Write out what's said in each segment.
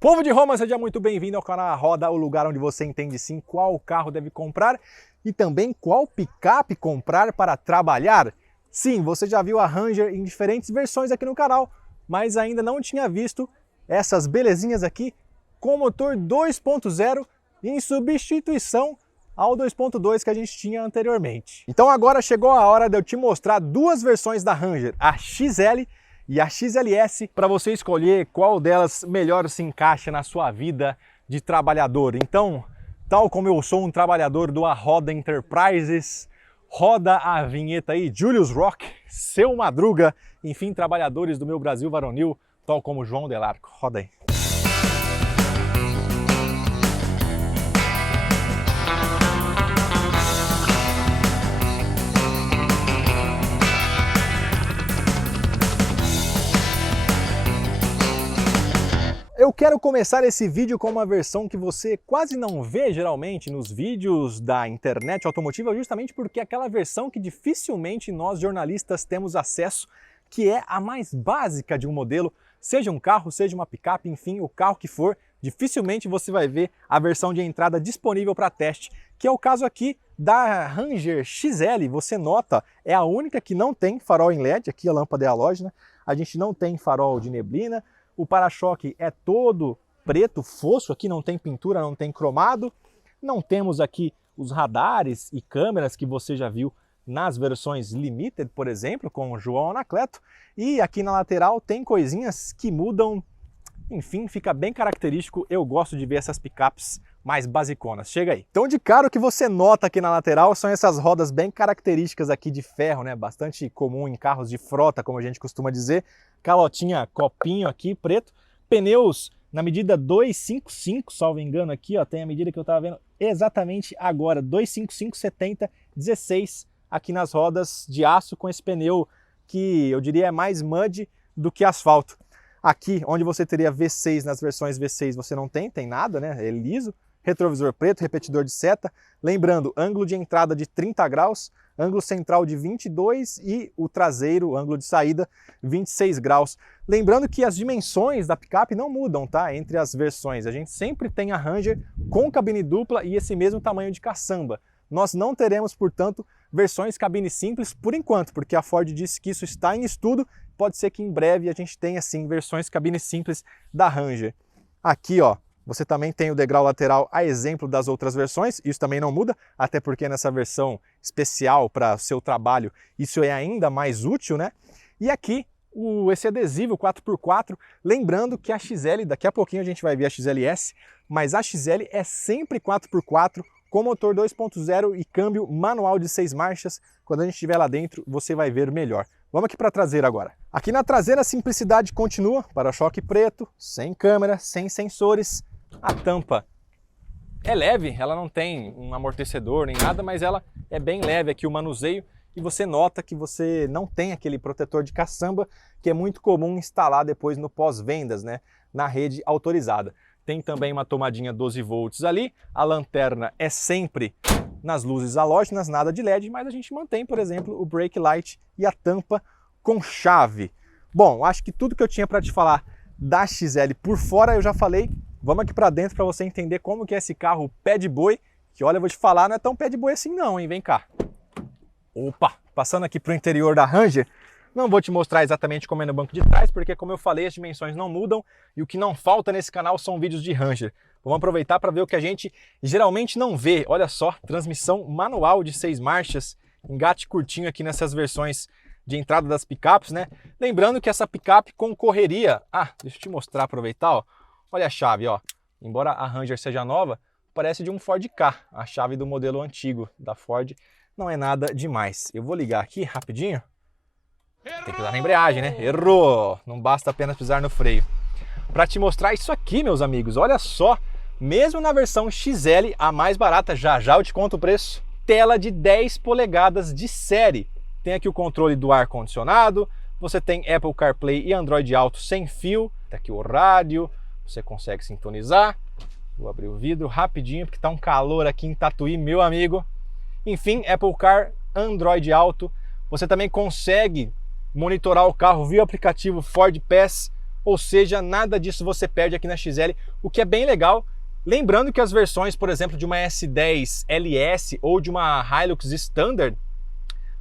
Povo de Roma, seja muito bem-vindo ao canal A Roda, o lugar onde você entende sim qual carro deve comprar e também qual picape comprar para trabalhar. Sim, você já viu a Ranger em diferentes versões aqui no canal, mas ainda não tinha visto essas belezinhas aqui com motor 2.0 em substituição ao 2.2 que a gente tinha anteriormente. Então agora chegou a hora de eu te mostrar duas versões da Ranger, a XL e a XLS, para você escolher qual delas melhor se encaixa na sua vida de trabalhador. Então, tal como eu sou um trabalhador do A Roda Enterprises, roda a vinheta aí, Julius Rock, Seu Madruga, enfim, trabalhadores do meu Brasil varonil, tal como João Delarco. Roda aí. Eu quero começar esse vídeo com uma versão que você quase não vê geralmente nos vídeos da internet automotiva, justamente porque é aquela versão que dificilmente nós jornalistas temos acesso, que é a mais básica de um modelo, seja um carro, seja uma picape, enfim, o carro que for, dificilmente você vai ver a versão de entrada disponível para teste, que é o caso aqui da Ranger XL. Você nota, é a única que não tem farol em LED, aqui a lâmpada é halógena, a gente não tem farol de neblina. O para-choque é todo preto, fosco, aqui não tem pintura, não tem cromado. Não temos aqui os radares e câmeras que você já viu nas versões Limited, por exemplo, com o João Anacleto. E aqui na lateral tem coisinhas que mudam, enfim, fica bem característico. Eu gosto de ver essas picapes mais basiconas. Chega aí. Então de cara o que você nota aqui na lateral são essas rodas bem características aqui de ferro, né? Bastante comum em carros de frota, como a gente costuma dizer. Calotinha, copinho aqui, preto. Pneus na medida 255, salvo engano aqui, ó, tem a medida que eu estava vendo exatamente agora, 255, 70, 16 aqui nas rodas de aço, com esse pneu que eu diria é mais mud do que asfalto. Aqui, onde você teria V6 nas versões V6, você não tem nada, né? É liso. Retrovisor preto, repetidor de seta. Lembrando, ângulo de entrada de 30 graus, ângulo central de 22 e o traseiro, ângulo de saída, 26 graus. Lembrando que as dimensões da picape não mudam, tá? Entre as versões. A gente sempre tem a Ranger com cabine dupla e esse mesmo tamanho de caçamba. Nós não teremos, portanto, versões cabine simples por enquanto, porque a Ford disse que isso está em estudo. Pode ser que em breve a gente tenha, sim, versões cabine simples da Ranger. Aqui, ó, você também tem o degrau lateral a exemplo das outras versões, isso também não muda, até porque nessa versão especial para o seu trabalho isso é ainda mais útil, né? E aqui esse adesivo 4x4, lembrando que a XL, daqui a pouquinho a gente vai ver a XLS, mas a XL é sempre 4x4, com motor 2.0 e câmbio manual de 6 marchas. Quando a gente estiver lá dentro, você vai ver melhor. Vamos aqui para a traseira agora. Aqui na traseira a simplicidade continua, para-choque preto, sem câmera, sem sensores. A tampa é leve, ela não tem um amortecedor nem nada, mas ela é bem leve aqui o manuseio e você nota que você não tem aquele protetor de caçamba que é muito comum instalar depois no pós-vendas, né, na rede autorizada. Tem também uma tomadinha 12 volts ali, a lanterna é sempre nas luzes halógenas, nada de LED, mas a gente mantém, por exemplo, o brake light e a tampa com chave. Bom, acho que tudo que eu tinha para te falar da XL por fora eu já falei. Vamos aqui para dentro para você entender como que é esse carro pé de boi, que olha, eu vou te falar, não é tão pé de boi assim não, hein? Vem cá. Opa, passando aqui para o interior da Ranger, não vou te mostrar exatamente como é no banco de trás, porque como eu falei, as dimensões não mudam e o que não falta nesse canal são vídeos de Ranger. Vamos aproveitar para ver o que a gente geralmente não vê. Olha só, transmissão manual de 6 marchas, engate curtinho aqui nessas versões de entrada das picapes, né? Lembrando que essa picape concorreria... Ah, deixa eu te mostrar, aproveitar, ó. Olha a chave, ó. Embora a Ranger seja nova, parece de um Ford Ka. A chave do modelo antigo da Ford não é nada demais. Eu vou ligar aqui rapidinho. Tem que pisar na embreagem, né? Errou! Não basta apenas pisar no freio. Para te mostrar isso aqui, meus amigos, olha só. Mesmo na versão XL, a mais barata, já eu te conto o preço. Tela de 10 polegadas de série. Tem aqui o controle do ar-condicionado. Você tem Apple CarPlay e Android Auto sem fio. Tá aqui o rádio. Você consegue sintonizar. Vou abrir o vidro rapidinho, porque tá um calor aqui em Tatuí, meu amigo. Enfim, Apple Car, Android Auto. Você também consegue monitorar o carro via aplicativo Ford Pass, ou seja, nada disso você perde aqui na XL, o que é bem legal. Lembrando que as versões, por exemplo, de uma S10 LS ou de uma Hilux Standard,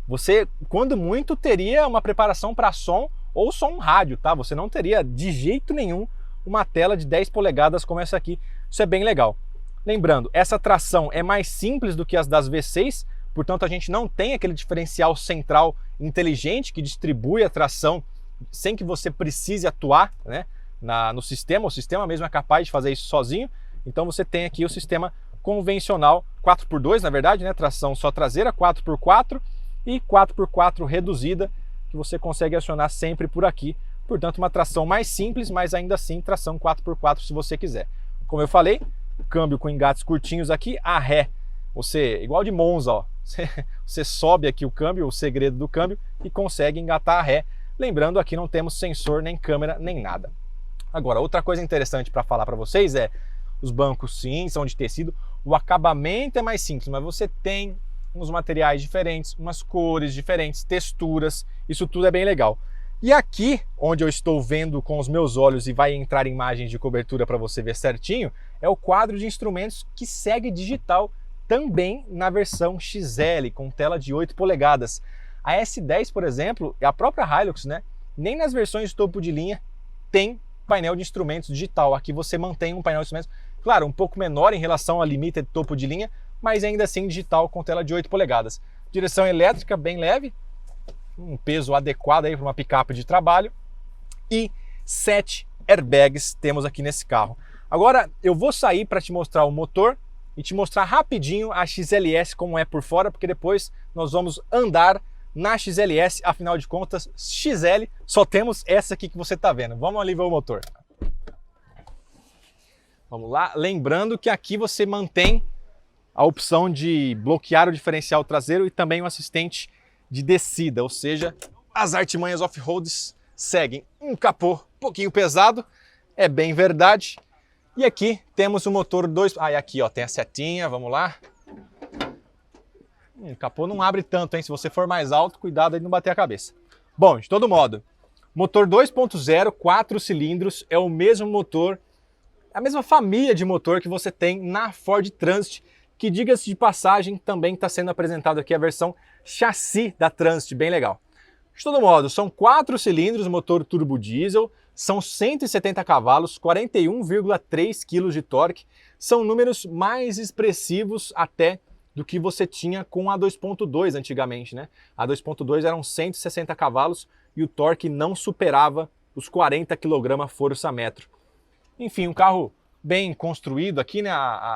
você, quando muito, teria uma preparação para som ou som rádio, tá? Você não teria de jeito nenhum uma tela de 10 polegadas como essa aqui. Isso é bem legal. Lembrando, essa tração é mais simples do que as das V6, portanto a gente não tem aquele diferencial central inteligente que distribui a tração sem que você precise atuar, né, no sistema. O sistema mesmo é capaz de fazer isso sozinho. Então você tem aqui o sistema convencional 4x2, na verdade, né, tração só traseira, 4x4 e 4x4 reduzida, que você consegue acionar sempre por aqui. Portanto, uma tração mais simples, mas ainda assim tração 4x4 se você quiser. Como eu falei, câmbio com engates curtinhos aqui, a ré, você, igual de Monza, ó, você sobe aqui o câmbio, o segredo do câmbio, e consegue engatar a ré. Lembrando, aqui não temos sensor, nem câmera, nem nada. Agora, outra coisa interessante para falar para vocês é, os bancos sim, são de tecido, o acabamento é mais simples, mas você tem uns materiais diferentes, umas cores diferentes, texturas, isso tudo é bem legal. E aqui, onde eu estou vendo com os meus olhos e vai entrar imagens de cobertura para você ver certinho, é o quadro de instrumentos que segue digital também na versão XL, com tela de 8 polegadas. A S10, por exemplo, e a própria Hilux, né, nem nas versões de topo de linha tem painel de instrumentos digital. Aqui você mantém um painel de instrumentos, claro, um pouco menor em relação à Limited topo de linha, mas ainda assim digital com tela de 8 polegadas. Direção elétrica bem leve, um peso adequado aí para uma picape de trabalho, e 7 airbags temos aqui nesse carro. Agora eu vou sair para te mostrar o motor e te mostrar rapidinho a XLS como é por fora, porque depois nós vamos andar na XLS, afinal de contas, XL só temos essa aqui que você está vendo. Vamos ali ver o motor. Vamos lá, lembrando que aqui você mantém a opção de bloquear o diferencial traseiro e também o assistente de descida, ou seja, as artimanhas off-roads seguem um capô um pouquinho pesado, é bem verdade. E aqui temos o motor 2... Ah, e aqui ó, tem a setinha, vamos lá. O capô não abre tanto, hein? Se você for mais alto, cuidado aí de não bater a cabeça. Bom, de todo modo, motor 2.0, 4 cilindros, é o mesmo motor, a mesma família de motor que você tem na Ford Transit, que, diga-se de passagem, também está sendo apresentado aqui a versão chassi da Transit, bem legal. De todo modo, são 4 cilindros, motor turbo diesel, são 170 cavalos, 41,3 kg de torque, são números mais expressivos até do que você tinha com a 2.2 antigamente, né? A 2.2 eram 160 cavalos e o torque não superava os 40 kgfm. Enfim, um carro bem construído aqui, né?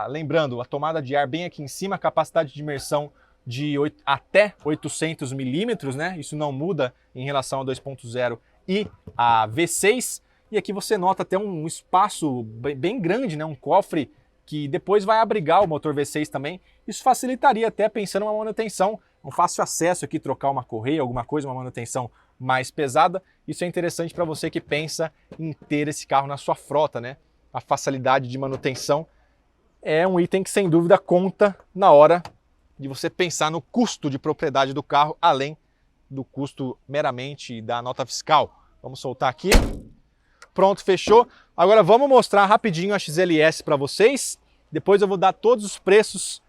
Lembrando, a tomada de ar bem aqui em cima, a capacidade de imersão de até 800 milímetros, né? Isso não muda em relação a 2.0 e a V6. E aqui você nota até um espaço bem grande, né? Um cofre que depois vai abrigar o motor V6 também. Isso facilitaria até pensando em uma manutenção, um fácil acesso aqui, trocar uma correia, alguma coisa, uma manutenção mais pesada. Isso é interessante para você que pensa em ter esse carro na sua frota, né? A facilidade de manutenção é um item que sem dúvida conta na hora de você pensar no custo de propriedade do carro, além do custo meramente da nota fiscal. Vamos soltar aqui. Pronto, fechou. Agora vamos mostrar rapidinho a XLS para vocês. Depois eu vou dar todos os preços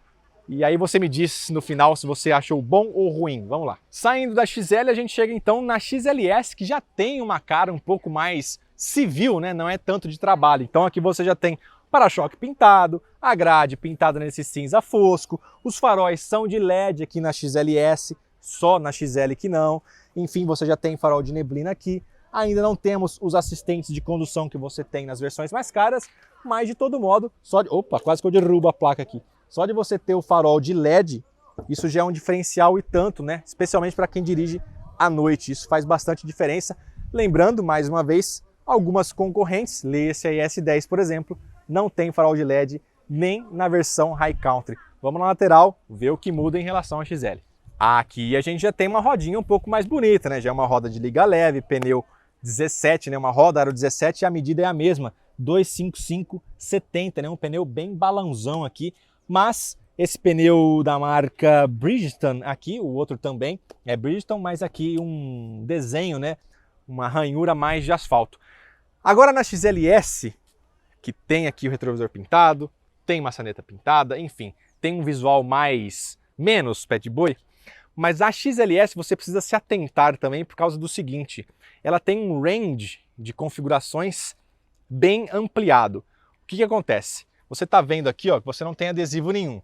e aí você me diz no final se você achou bom ou ruim. Vamos lá. Saindo da XL, a gente chega então na XLS, que já tem uma cara um pouco mais civil, né? Não é tanto de trabalho. Então aqui você já tem para-choque pintado, a grade pintada nesse cinza fosco, os faróis são de LED aqui na XLS, só na XL que não. Enfim, você já tem farol de neblina aqui. Ainda não temos os assistentes de condução que você tem nas versões mais caras, mas de todo modo, Opa, quase que eu derrubo a placa aqui. Só de você ter o farol de LED, isso já é um diferencial e tanto, né? Especialmente para quem dirige à noite, isso faz bastante diferença. Lembrando, mais uma vez, algumas concorrentes, leia-se a S10, por exemplo, não tem farol de LED nem na versão High Country. Vamos na lateral, ver o que muda em relação à XL. Aqui a gente já tem uma rodinha um pouco mais bonita, né? Já é uma roda de liga leve, pneu 17, né? Uma roda aro 17 e a medida é a mesma, 255/70, né? Um pneu bem balãozão aqui, mas esse pneu da marca Bridgestone aqui, o outro também é Bridgestone, mas aqui um desenho, né? Uma ranhura mais de asfalto. Agora na XLS, que tem aqui o retrovisor pintado, tem maçaneta pintada, enfim, tem um visual menos pet boy, mas a XLS você precisa se atentar também por causa do seguinte, ela tem um range de configurações bem ampliado. O que acontece? Você está vendo aqui ó, que você não tem adesivo nenhum.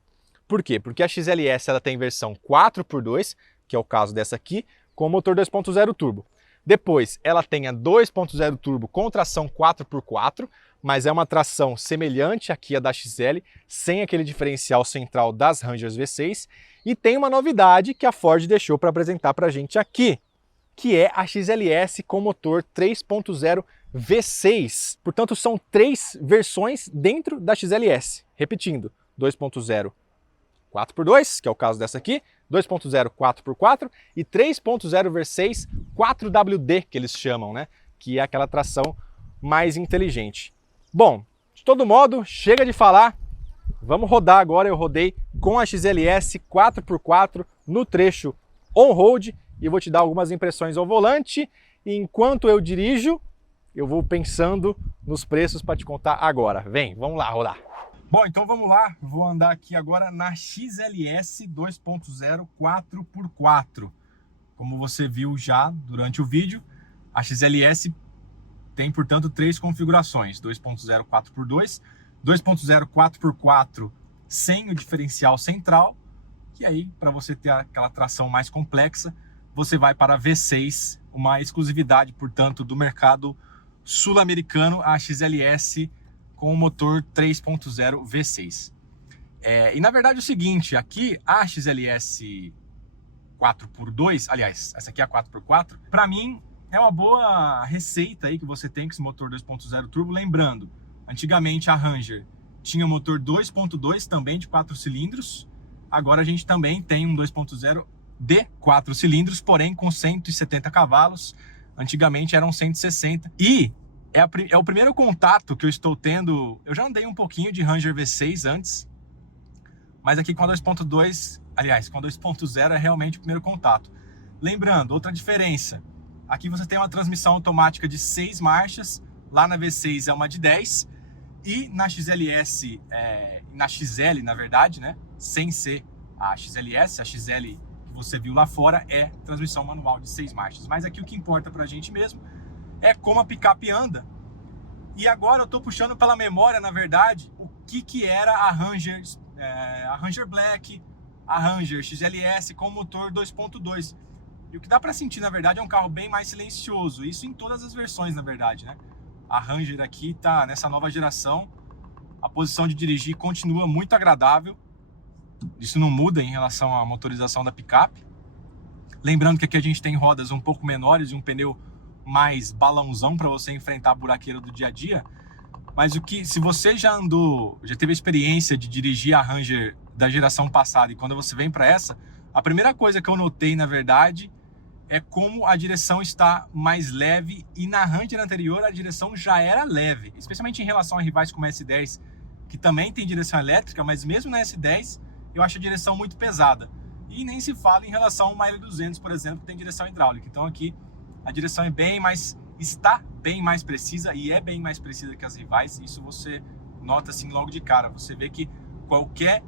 Por quê? Porque a XLS ela tem versão 4x2, que é o caso dessa aqui, com motor 2.0 turbo. Depois ela tem a 2.0 turbo com tração 4x4, mas é uma tração semelhante aqui à da XL, sem aquele diferencial central das Rangers V6. E tem uma novidade que a Ford deixou para apresentar para a gente aqui, que é a XLS com motor 3.0 V6. Portanto, são 3 versões dentro da XLS. Repetindo, 2.0 4x2, que é o caso dessa aqui, 2.0 4x4 e 3.0 V6 4WD, que eles chamam, né? Que é aquela tração mais inteligente. Bom, de todo modo, chega de falar, vamos rodar agora. Eu rodei com a XLS 4x4 no trecho on-road e vou te dar algumas impressões ao volante. E enquanto eu dirijo, eu vou pensando nos preços para te contar agora. Vem, vamos lá rodar. Bom, então vamos lá, vou andar aqui agora na XLS 2.0 4x4. Como você viu já durante o vídeo, a XLS tem, portanto, 3 configurações, 2.0 4x2, 2.0 4x4 sem o diferencial central, e aí, para você ter aquela tração mais complexa, você vai para a V6, uma exclusividade, portanto, do mercado sul-americano, a XLS com o motor 3.0 V6. E na verdade é o seguinte, aqui a XLS 4x2, aliás, essa aqui é a 4x4, para mim é uma boa receita aí que você tem com esse motor 2.0 turbo. Lembrando, antigamente a Ranger tinha motor 2.2 também de 4 cilindros, agora a gente também tem um 2.0 de 4 cilindros, porém com 170 cavalos, antigamente eram 160, e é o primeiro contato que eu estou tendo. Eu já andei um pouquinho de Ranger V6 antes, mas aqui com a 2.2, aliás, com a 2.0 é realmente o primeiro contato. Lembrando, outra diferença, aqui você tem uma transmissão automática de 6 marchas, lá na V6 é uma de 10, e na XLS, na XL na verdade, né, sem ser a XLS, a XL que você viu lá fora é transmissão manual de 6 marchas. Mas aqui o que importa pra gente mesmo é como a picape anda. E agora eu estou puxando pela memória, na verdade, o que era a Ranger Black, a Ranger XLS com motor 2.2. E o que dá para sentir, na verdade, é um carro bem mais silencioso. Isso em todas as versões, na verdade, né? A Ranger aqui tá nessa nova geração. A posição de dirigir continua muito agradável. Isso não muda em relação à motorização da picape. Lembrando que aqui a gente tem rodas um pouco menores e um pneu mais balãozão para você enfrentar a buraqueira do dia a dia. Mas se você já teve a experiência de dirigir a Ranger da geração passada e quando você vem para essa, a primeira coisa que eu notei, na verdade, é como a direção está mais leve, e na Ranger anterior a direção já era leve, especialmente em relação a rivais como a S10, que também tem direção elétrica, mas mesmo na S10 eu acho a direção muito pesada. E nem se fala em relação a uma L200, por exemplo, que tem direção hidráulica. Então aqui a direção está bem mais precisa, e é bem mais precisa que as rivais. Isso você nota assim logo de cara. Você vê que qualquer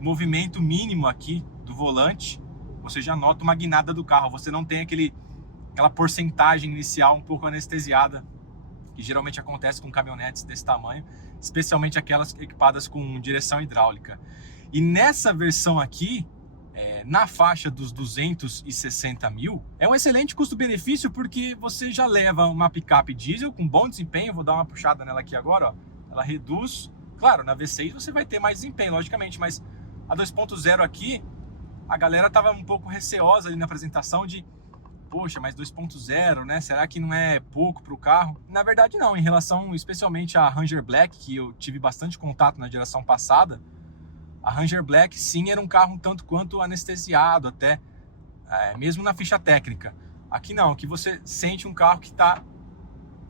movimento mínimo aqui do volante, você já nota uma guinada do carro. Você não tem aquela porcentagem inicial um pouco anestesiada, que geralmente acontece com caminhonetes desse tamanho, especialmente aquelas equipadas com direção hidráulica. E nessa versão aqui, na faixa dos 260 mil, é um excelente custo-benefício, porque você já leva uma picape diesel com bom desempenho. Vou dar uma puxada nela aqui agora, ó. Ela reduz, claro, na V6 você vai ter mais desempenho, logicamente, mas a 2.0 aqui, a galera tava um pouco receosa ali na apresentação de, poxa, mas 2.0, né, será que não é pouco para o carro? Na verdade não, em relação especialmente à Ranger Black, que eu tive bastante contato na geração passada, a Ranger Black sim era um carro um tanto quanto anestesiado até, mesmo na ficha técnica. Aqui não, aqui você sente um carro que está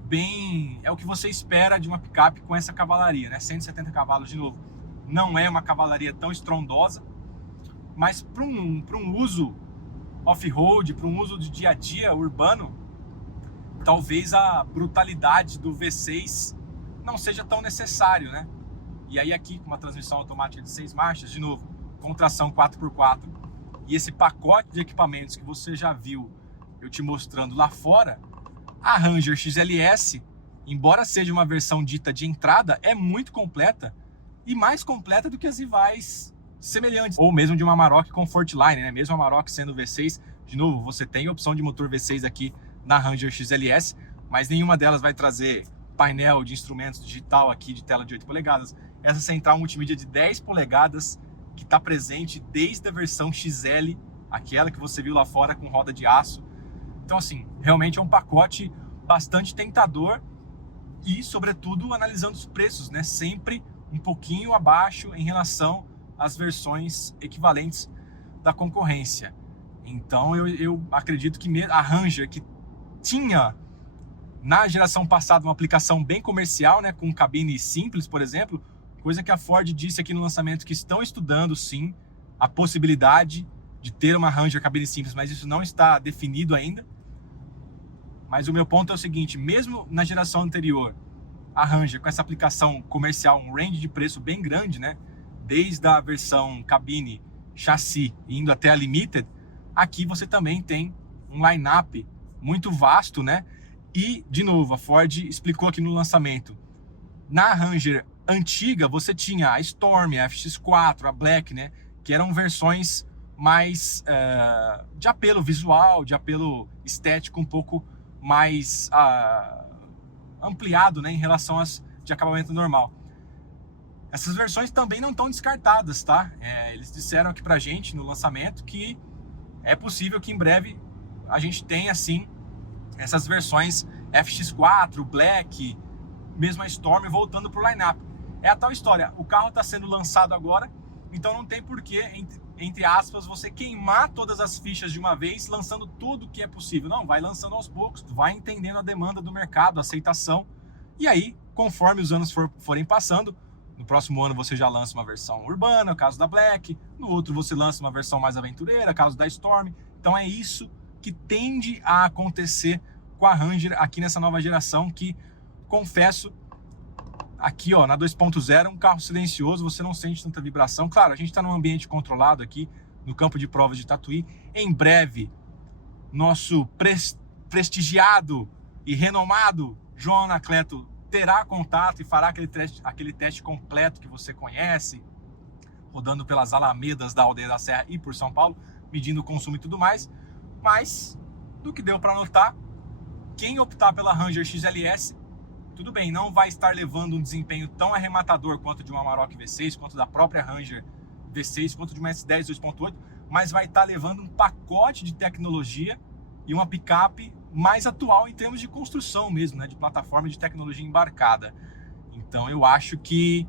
bem, é o que você espera de uma picape com essa cavalaria, né? 170 cavalos de novo. Não é uma cavalaria tão estrondosa, mas para um uso off-road, para um uso de dia a dia urbano, talvez a brutalidade do V6 não seja tão necessário, né? E aí aqui com uma transmissão automática de 6 marchas, de novo, com tração 4x4 e esse pacote de equipamentos que você já viu eu te mostrando lá fora, a Ranger XLS, embora seja uma versão dita de entrada, é muito completa e mais completa do que as rivais semelhantes, ou mesmo de uma Amarok Comfortline, né? Mesmo a Amarok sendo V6, de novo, você tem a opção de motor V6 aqui na Ranger XLS, mas nenhuma delas vai trazer painel de instrumentos digital aqui de tela de 8 polegadas. Essa central multimídia de 10 polegadas que está presente desde a versão XL, aquela que você viu lá fora com roda de aço. Então assim, realmente é um pacote bastante tentador e, sobretudo, analisando os preços, né? Sempre um pouquinho abaixo em relação às versões equivalentes da concorrência. Então eu acredito que a Ranger, que tinha na geração passada uma aplicação bem comercial, né, com cabine simples, por exemplo, coisa que a Ford disse aqui no lançamento que estão estudando sim a possibilidade de ter uma Ranger cabine simples, mas isso não está definido ainda. Mas o meu ponto é o seguinte, mesmo na geração anterior, a Ranger com essa aplicação comercial, um range de preço bem grande, né, desde a versão cabine, chassi, indo até a Limited, aqui você também tem um line-up muito vasto, né? E, de novo, a Ford explicou aqui no lançamento, na Ranger antiga você tinha a Storm, a FX4, a Black, né? Que eram versões mais de apelo visual, de apelo estético um pouco mais ampliado, né? Em relação às de acabamento normal. Essas versões também não estão descartadas, tá? Eles disseram aqui pra gente no lançamento que é possível que em breve a gente tenha, assim, essas versões FX4, Black, mesmo a Storm, voltando pro line-up. É a tal história, o carro está sendo lançado agora, então não tem porquê, entre aspas, você queimar todas as fichas de uma vez, lançando tudo que é possível. Não, vai lançando aos poucos, vai entendendo a demanda do mercado, a aceitação, e aí, conforme os anos forem passando, no próximo ano você já lança uma versão urbana, caso da Black, no outro você lança uma versão mais aventureira, caso da Storm. Então é isso que tende a acontecer com a Ranger aqui nessa nova geração, que, confesso, aqui ó, na 2.0, um carro silencioso, você não sente tanta vibração. Claro, a gente está num ambiente controlado aqui, no campo de provas de Tatuí. Em breve, nosso prestigiado e renomado João Anacleto terá contato e fará aquele teste completo que você conhece, rodando pelas alamedas da Aldeia da Serra e por São Paulo, medindo o consumo e tudo mais. Mas, do que deu para notar, quem optar pela Ranger XLS, tudo bem, não vai estar levando um desempenho tão arrematador quanto de uma Amarok V6, quanto da própria Ranger V6, quanto de uma S10 2.8, mas vai estar levando um pacote de tecnologia e uma picape mais atual em termos de construção mesmo, né, de plataforma de tecnologia embarcada. Então eu acho que,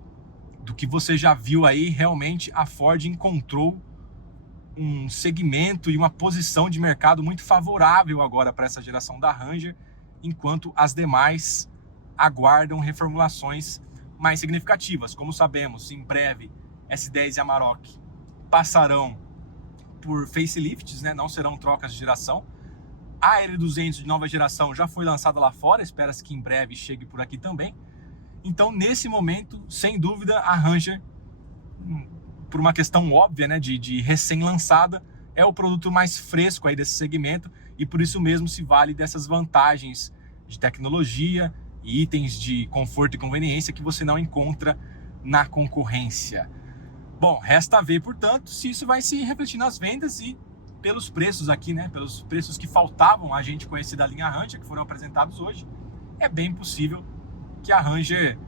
do que você já viu aí, realmente a Ford encontrou um segmento e uma posição de mercado muito favorável agora para essa geração da Ranger, enquanto as demais aguardam reformulações mais significativas. Como sabemos, em breve S10 e Amarok passarão por facelifts, né, não serão trocas de geração. A L200 de nova geração já foi lançada lá fora, espera-se que em breve chegue por aqui também. Então, nesse momento, sem dúvida, a Ranger, por uma questão óbvia, né, de recém-lançada, é o produto mais fresco aí desse segmento e por isso mesmo se vale dessas vantagens de tecnologia e itens de conforto e conveniência que você não encontra na concorrência. Bom, resta ver, portanto, se isso vai se refletir nas vendas e pelos preços aqui, né, pelos preços que faltavam a gente conhecer da linha Ranger, que foram apresentados hoje, é bem possível que a Ranger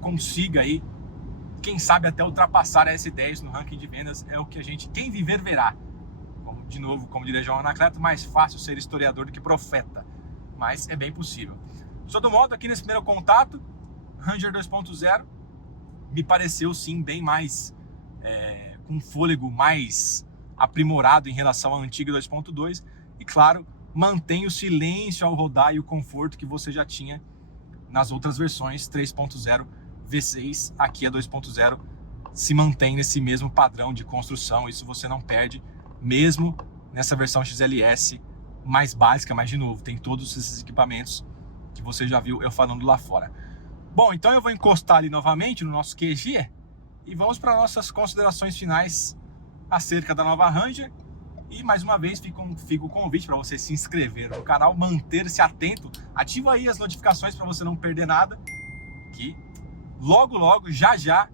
consiga aí, quem sabe até ultrapassar a S10 no ranking de vendas. É o que a gente, quem viver verá. De novo, como diria João Anacleto, mais fácil ser historiador do que profeta, mas é bem possível. De todo modo, aqui nesse primeiro contato, Ranger 2.0 me pareceu sim bem mais, com um fôlego mais aprimorado em relação à antiga 2.2 e, claro, mantém o silêncio ao rodar e o conforto que você já tinha nas outras versões 3.0 V6. Aqui a 2.0 se mantém nesse mesmo padrão de construção, isso você não perde mesmo nessa versão XLS mais básica, mas de novo, tem todos esses equipamentos que você já viu eu falando lá fora. Bom, então eu vou encostar ali novamente no nosso QG e vamos para nossas considerações finais acerca da nova Ranger. E mais uma vez fica o convite para você se inscrever no canal, manter-se atento, ativa aí as notificações para você não perder nada, que logo, já,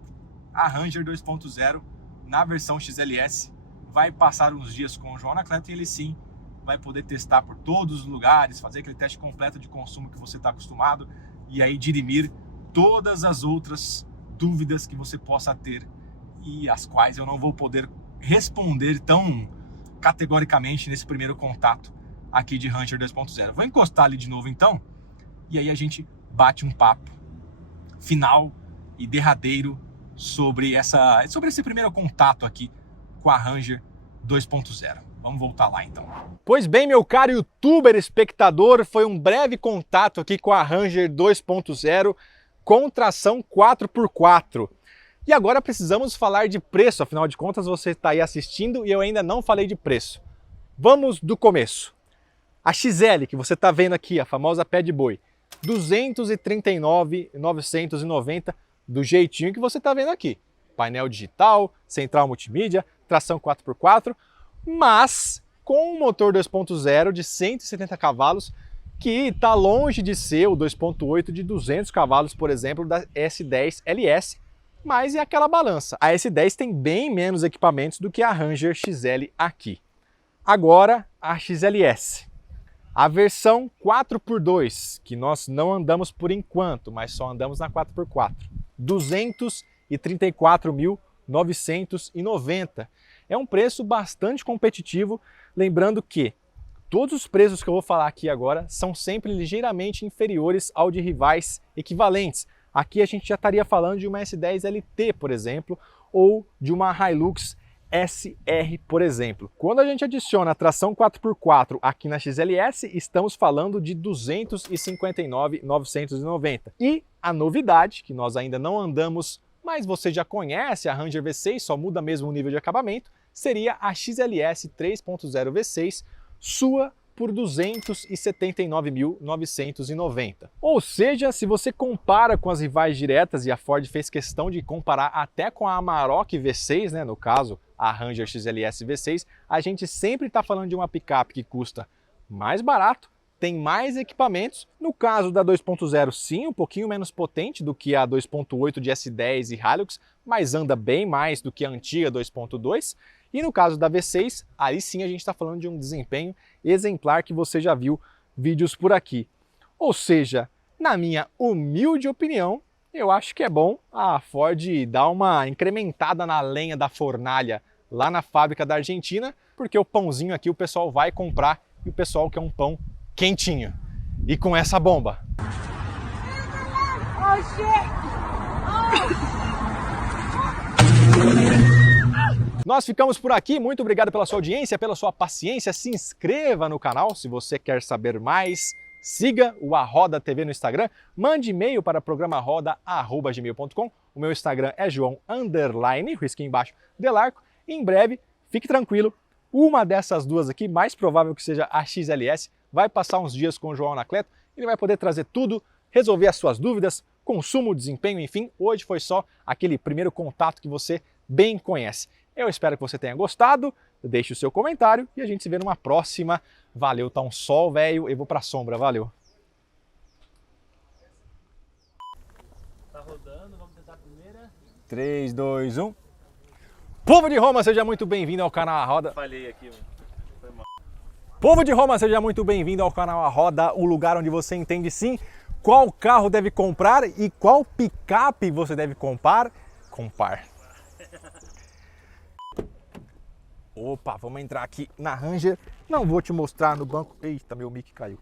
a Ranger 2.0 na versão XLS vai passar uns dias com o João Anacleto e ele sim vai poder testar por todos os lugares, fazer aquele teste completo de consumo que você está acostumado e aí dirimir todas as outras dúvidas que você possa ter e as quais eu não vou poder responder tão categoricamente nesse primeiro contato aqui de Ranger 2.0. Vou encostar ali de novo então e aí a gente bate um papo final e derradeiro sobre esse primeiro contato aqui com a Ranger 2.0. Vamos voltar lá então. Pois bem, meu caro youtuber espectador, foi um breve contato aqui com a Ranger 2.0 com tração 4x4. E agora precisamos falar de preço, afinal de contas você está aí assistindo e eu ainda não falei de preço. Vamos do começo. A XL que você está vendo aqui, a famosa pé de boi, R$ 239.990 do jeitinho que você está vendo aqui. Painel digital, central multimídia, tração 4x4, mas com um motor 2.0 de 170 cavalos, que está longe de ser o 2.8 de 200 cavalos, por exemplo, da S10 LS, mas é aquela balança. A S10 tem bem menos equipamentos do que a Ranger XL aqui. Agora, a XLS. A versão 4x2, que nós não andamos por enquanto, mas só andamos na 4x4. R$ 234.990. É um preço bastante competitivo, lembrando que todos os preços que eu vou falar aqui agora são sempre ligeiramente inferiores ao de rivais equivalentes. Aqui a gente já estaria falando de uma S10 LT, por exemplo, ou de uma Hilux SR, por exemplo. Quando a gente adiciona a tração 4x4 aqui na XLS, estamos falando de R$ 259.990. E a novidade, que nós ainda não andamos, mas você já conhece, a Ranger V6, só muda mesmo o nível de acabamento, seria a XLS 3.0 V6, sua por R$ 279.990. Ou seja, se você compara com as rivais diretas, e a Ford fez questão de comparar até com a Amarok V6, né, no caso a Ranger XLS V6, a gente sempre está falando de uma picape que custa mais barato, tem mais equipamentos. No caso da 2.0, sim, um pouquinho menos potente do que a 2.8 de S10 e Hilux, mas anda bem mais do que a antiga 2.2. E no caso da V6, aí sim a gente está falando de um desempenho exemplar que você já viu vídeos por aqui. Ou seja, na minha humilde opinião, eu acho que é bom a Ford dar uma incrementada na lenha da fornalha lá na fábrica da Argentina, porque o pãozinho aqui o pessoal vai comprar e o pessoal quer um pão quentinho. E com essa bomba. Oh, shit! Nós ficamos por aqui, muito obrigado pela sua audiência, pela sua paciência, se inscreva no canal se você quer saber mais, siga o Arroda TV no Instagram, mande e-mail para programaroda@gmail.com, o meu Instagram é João_risquinho embaixo Delarco, e em breve, fique tranquilo, uma dessas duas aqui, mais provável que seja a XLS, vai passar uns dias com o João Anacleto, ele vai poder trazer tudo, resolver as suas dúvidas, consumo, desempenho, enfim, hoje foi só aquele primeiro contato que você bem conhece. Eu espero que você tenha gostado, deixe o seu comentário e a gente se vê numa próxima. Valeu, tá um sol, velho, eu vou pra sombra, valeu. Tá rodando, vamos tentar a primeira. 3, 2, 1. Povo de Roma, seja muito bem-vindo ao canal A Roda. Falhei aqui, mano. Foi mal. Povo de Roma, seja muito bem-vindo ao canal A Roda, o lugar onde você entende sim qual carro deve comprar e qual picape você deve comprar. Opa, vamos entrar aqui na Ranger. Não vou te mostrar no banco. Eita, meu mic caiu.